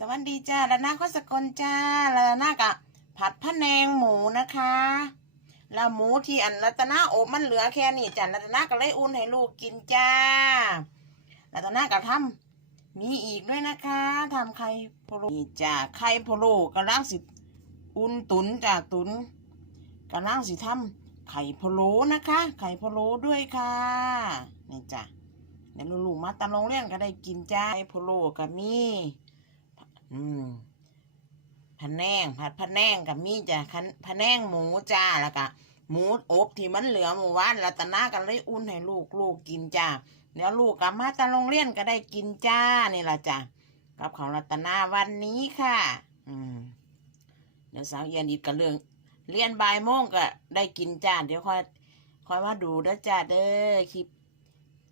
สวัสดีจ้าล้วน้าก็สกลจ้าล้วน้ากะผัดพะแนงหมูนะคะล้วหมูที่อันรัตนาอบมันเหลือแค่นี้จ้ะรัตนาก็เลยอุ่นให้ลูกกินจ้ารัตนาก็ทำมีอีกด้วยนะคะทำไข่พะโล้นี่จ้าไข่พะโล้กำลังสิอุ่นตุนจ้าตุนกำลังสิทำไข่พะโล้นะคะ ไข่พะโล้ด้วยค่ะนี่จ้ะเดี๋ยวลูกๆมาตาโรงเรียนก็ได้กินจ้าไข่พะโล้กับมี อืมพะแนงผัดพะแนงกับมีจ้ะคันพะแนงหมูจ้าแล้วก็หมูอบที่มันเหลือหมูว่านรัตนากันเลยอุ่นให้ลูกลูกกินจ้าเดี๋ยวลูกกลับมาตาโรงเรียนก็ได้กินจ้านี่ละจ้ะกับของรัตนาวันนี้ค่ะ อืมเดี๋ยวสาวเย็นอีกกับเรื่องเรียนบ่ายโมงก็ได้กินจ้าเดี๋ยวค่อยค่อยมาดูเด้อจ้าเด้อคลิป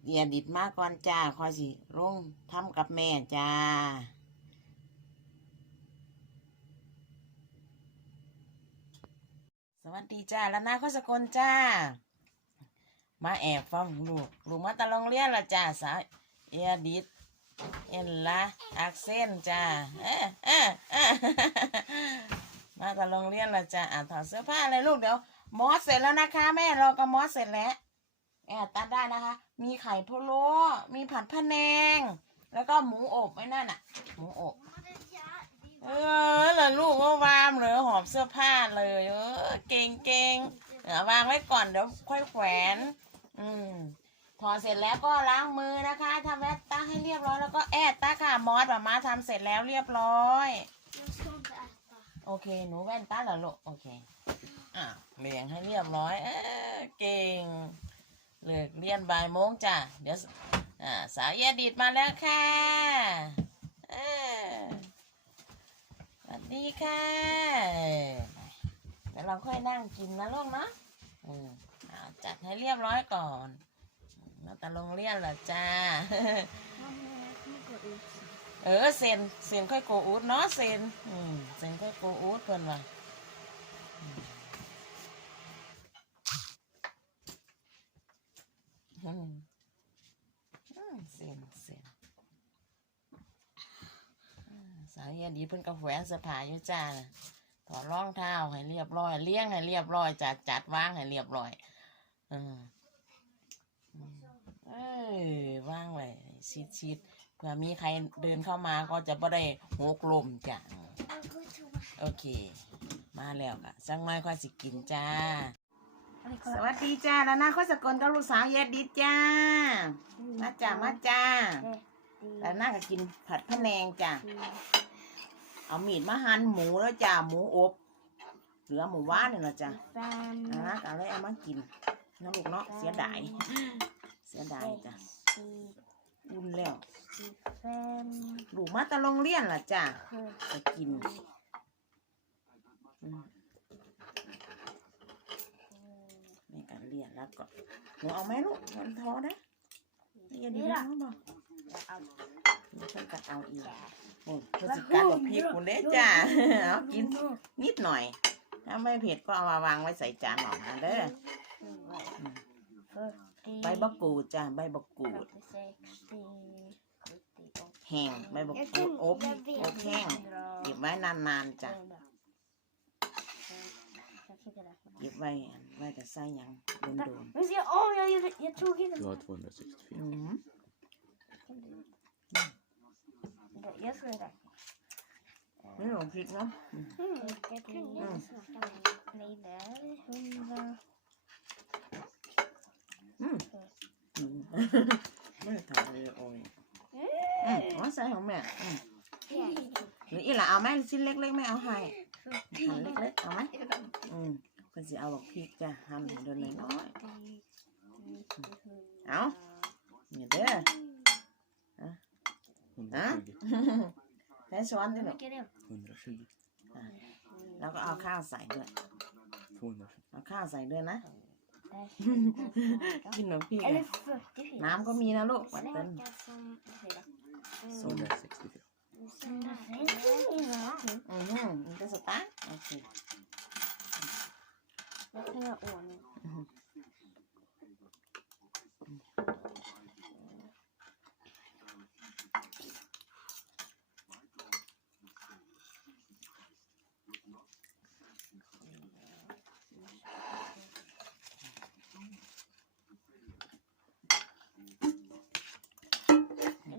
เย็นดิดมากก่อนจ้าคอยสิลงทำกับแม่จ้า วัสดีจ้าแล้วนาข้อสกลจ้า มาแอบฟังลูกลูกมาตะลองเรียนละจ้าสาวเอดิดเอ็นละอักเซนจ้าออมาตะลองเรียนละจ้าอะถอดเสื้อผ้าเลยลูกเดี๋ยวมอสเสร็จแล้วนะคะ แม่เราก็มอสเสร็จแล้วแอบตัดได้นะคะ มีไข่พะโล้มีผัดพะแนง แล้วก็หมูอบไว้นั่นน่ะ หมูอบ เออเหรอลูกก็วามเหรอหอบเสื้อผ้าเลย เออเก่งเก่งเดี๋ยวางไว้ก่อนเดี๋ยวค่อยแขวน อืมถอดเสร็จแล้วก็ล้างมือนะคะทำแวตตาให้เรียบร้อยแล้วก็แอดตาค่ะมอสแบบมาทำเสร็จแล้วเรียบร้อยโอเค หนูแว่นตาเหรอลูกโอเคอะเลียงให้เรียบร้อย เออเก่งเลิกเรียนบ่ายโมงจ้ะเดี๋ยวอ่าสาวเยดิดมาแล้วค่ะเออ สวัสดีค่ะเดี๋ยวเราค่อยนั่งกินนะลูกเนาะอืมเอาจัดให้เรียบร้อยก่อนมาตะลงเรียนเหรอจ้า เออเซนเซนค่อยโกอูดเนาะเซนอืมเซนค่อยโกอูดเพิ่นว่าอืมอืมอืมเซนเซน สาวเย็นดีเพิ่นก็แขวนเสื้อผ้าอยู่จ้าถอดรองเท้าให้เรียบร้อยเลี้ยงให้เรียบร้อยจัดจัดวางให้เรียบร้อยอืมอืมเอ้ยวางไว้ชิดชิดเผื่อมีใครเดินเข้ามาก็จะบ่ได้หกลมจ้ะโอเค มาแล้วค่ะสักหน่อยค่อยสิกินจ้า สวัสดีจ้าแล้วนะข้อยสกลกับลูกสาวเย็ดดีจ้า มาจ้ามาจ้าแล้วน่าก็กินผัดพะแนงจ้ะ เอามีดมาหั่นหมูแล้วจ้ะหมูอบเหลือหมูว่านนี่นะจ้ะอ่าก็เลยเอามากินนะลูกเนาะเสียดายเสียดายจ้ะอุ่นแล้วลูกมาแตะลงเรียนล่ะจ้ะจะกินอืมนี่การเรียนแล้วก็หนูเอาไหมลูกมันท้อนะนี่ยังดีนะบอก เดี๋ยวเพิ่นกัดเอาอีกโอ้ยเพื่อสิกัดกับพริกคุณเด้จ้าเอากินนิดหน่อย ถ้าไม่เผ็ดก็เอามาวางไว้ใส่จานหน่อยนะเด้อใบบักกูดจ้าใบบักกูดแห้งใบบักกูดอบอบแห้งเก็บไว้นานๆจ้ะเก็บไว้ไว้แต่ใส่หยังโดน Men se, åh, jag, jag, jag tog inte Du har 264. ๆอืม Jag ska räkna. นี่ หลงพริกเนาะ Mm. Jag kunde inte snacka med Nej, det är hundra. อืมอืมไม่ได้ทำเลยโอ้ยอืมเอาใส่ของแม่อืมหรืออีหล่ะเอาไหมชิ้นเล็กๆไม่เอาให้หั่นเล็กๆเอาไหมอืมเพิ่นสิเอาบักพริกจ้ะหั่นให้เดินน้อยๆเอาเนี่ยเด้อ 120. ใช้ช้อนด้วยหรอ Mycket det. 120. แล้วก็เอาข้าวใส่ด้วย 220. เอาข้าวใส่ด้วยนะ Där. กินบักพริก Eller อะ 44. น้ำก็มีนะลูกวัดเต้น Smakar som fyra. 264. อือหือมันจะสตาร์ทโอเค Jag kan göra ordning. อือหือ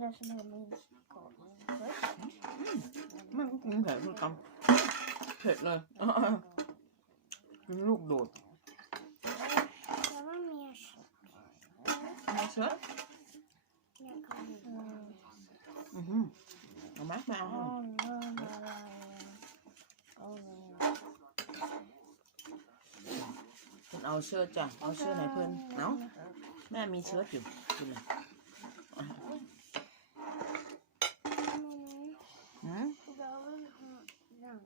den som är minst galen först. มันก็กินเผ็ดคือกันเผ็ดเลยกินลูกโดด Det var mer kött. ไม่เชื่อ Jag kommer inte ihåg. อือหือเอาไหมไม่เอาให้คุณเอาเชือจ้ะเอาเชื้อไหนเพื่อนเนาะแม่มีเชื้ออยู่กินเลยอืม Jag vill ha den.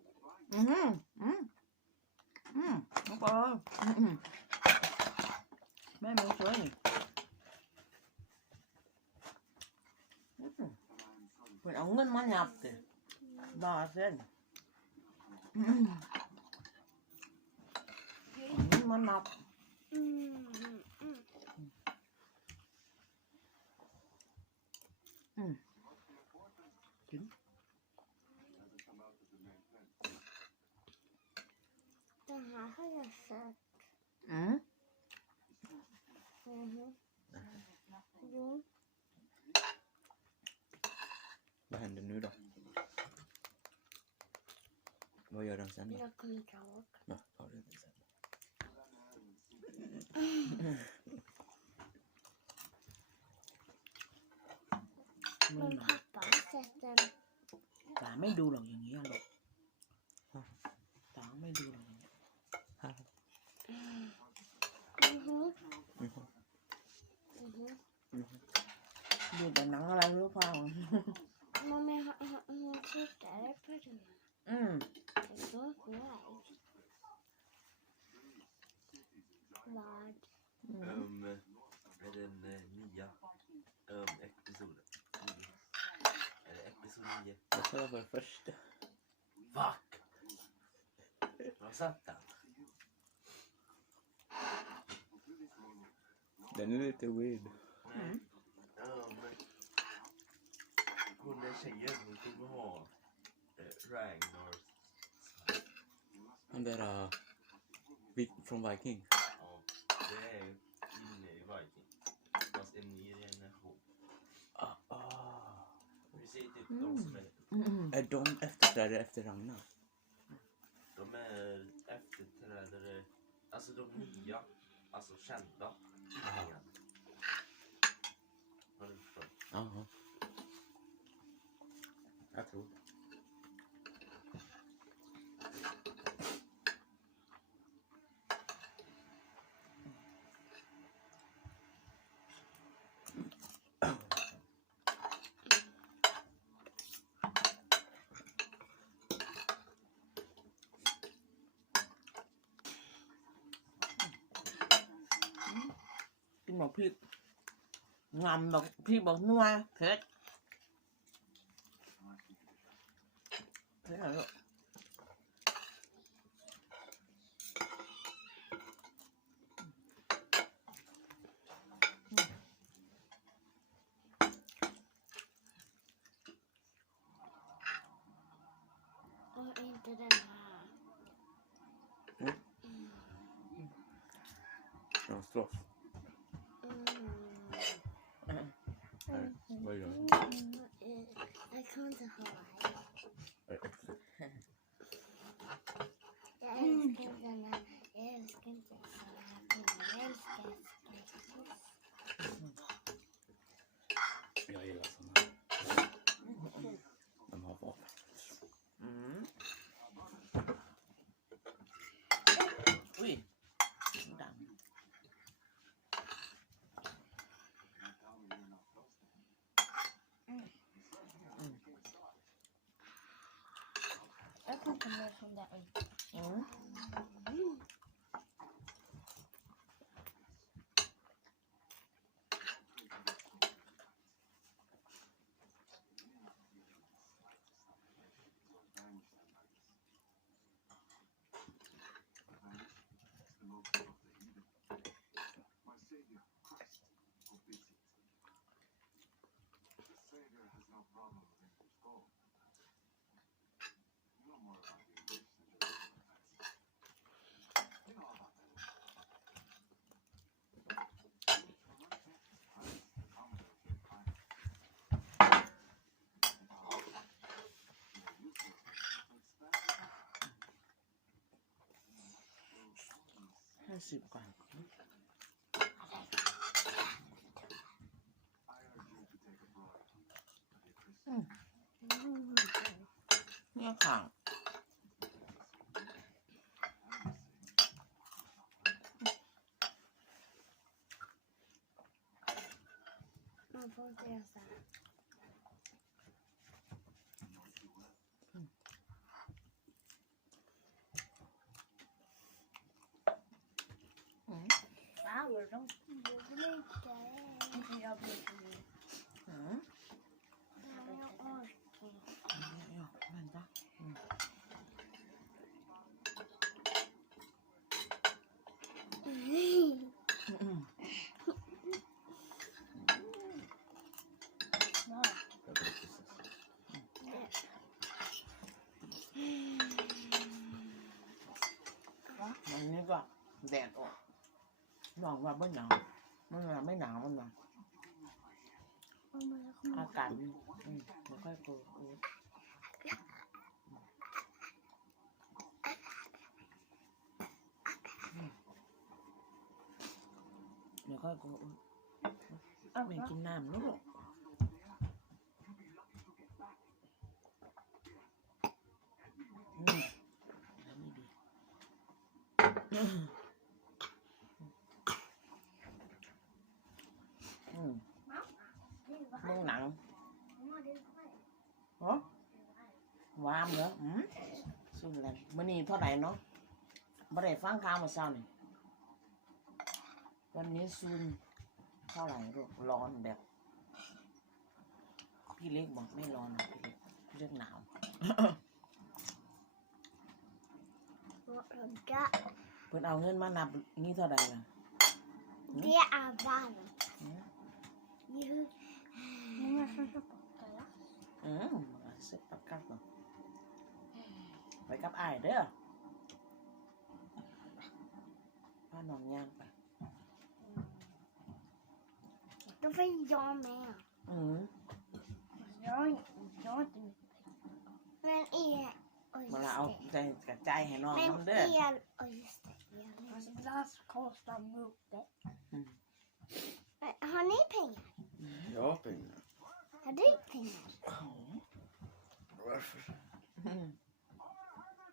อืมอืมอืมน้องปอยอืมแม่มีเชือกอยู่อืม เพื่อนเอาเงินมาหยับสิบ้าเส้นอืมเอาเงินมานับ Mm, mm. กิน Den här har jag sett. อืม Mhm. Jo. Vad händer nu då? Vad gör de sen då? Jag kommer inte ihåg. Ja, tar du det sen? Men pappa har sett den. ตาไม่ดูหรอกอย่างนี้อะลูก figlie. Ma solo per farcita. Fuck! Rosatta. Daniele te weird. Mm. Oh man. Kunde tjejer uh, eh, från Viking. Ja, Mm. Är de efterträdare efter Ragnar? de är efterträdare, alltså de nya, alltså kända. Har du förstått? Jaha. Jag tror det. บอกพริกงำบอกพริกบอกนัวเผ็ดเผ็ดอะไรลูก Mm. Vad gör du? Mm, eh, อื สิบก่อนเนี่ยค่ะมาฟงเจียสาม Jag vill inte. อืม Jag orkar. เนี่ยมันจ้ะอืมอืม Jag vet precis. มันนี่ก็ แดดออกลองว่าไม่หนาวมันว่าไม่หนาวมันว่าอากาศมันอืมไม่ค่อยโกรธอืมไม่ค่อยโกรธอืมไม่กินน้ำลูกอืมอันนี้ดีอืมมึงหนัง ฮะ วามเหรออืมสุดเลยมื่อนี้เท่าไหร่เนาะบ่ได้ฟังข่าวเมาเช้านี่วันนี้ซูนเท่าไหร่ลูกร้อนแบบ พี่เล็กบอกไม่ร้อนหรอกพี่เล็กพี่เล็กหนาว orkar. เพิ่นเอาเงินมานับนี่เท่าไหร่ล่ะ Det är varmt. อืม Ju. Många som köper det. อืมเสร็จปักกักเนาะ ไปกับอ้ายเด้อพาน้องย่างไป Då får jag med. อืม Jag, jag har inte mycket pengar. Men el... Oj, เว just ลาเอา det. ใจกระจายให้น้อง Men น้ำเด้อ el... Oj, just det. El. Alltså, glass kostar mycket. Mm. Men Har ni pengar? Jag har pengar. Har du pengar? Varför?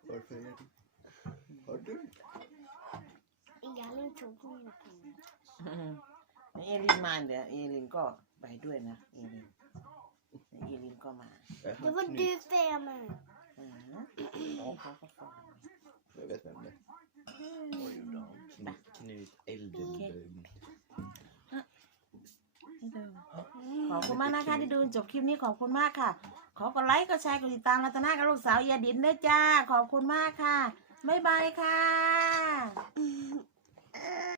อืม Varför är det? Har du? Elin tog mina pengar. อืมเอลินมาเดี๋ยวเอลินก็ไปด้วยนะเอลินเอลินก็มา Jag Det har var knyt. du Fehmarn. อืมโอ้เขาก็ฟัง Jag vet vem det är. Vad gjorde han? Knut, Knut Eldenbrun. ขอบคุณมากนะคะที่ดูจบคลิปนี้ขอบคุณมากค่ะ ขอกดไลค์กดแชร์กดติดตามรัตนากับลูกสาวเอียดินด้วยจ้า ขอบคุณมากค่ะ บ๊ายบายค่ะ